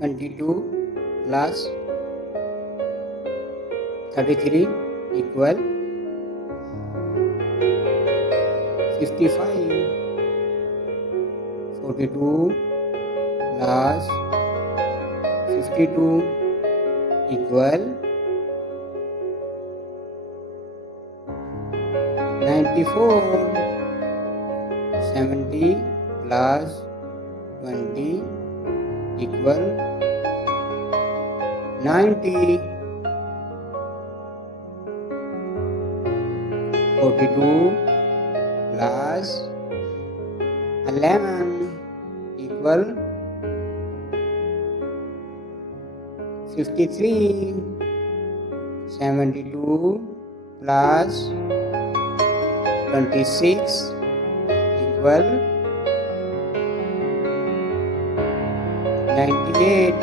22 plus 33 equal 55. 42 plus 52 equal 94. 70 plus 20 equal 90. 42 plus 11 equal 53. 72 plus 26 equal 98.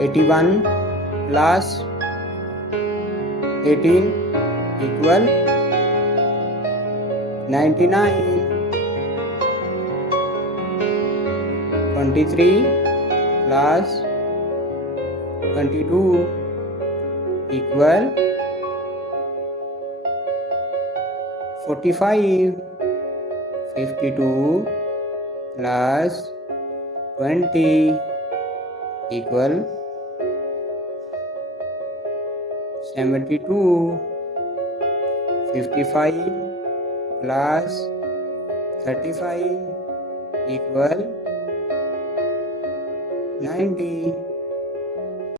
81 plus 18 equal 99. 23 plus 22 equal 45. 52 plus 20 equal 72. 55 plus 35 equal 90.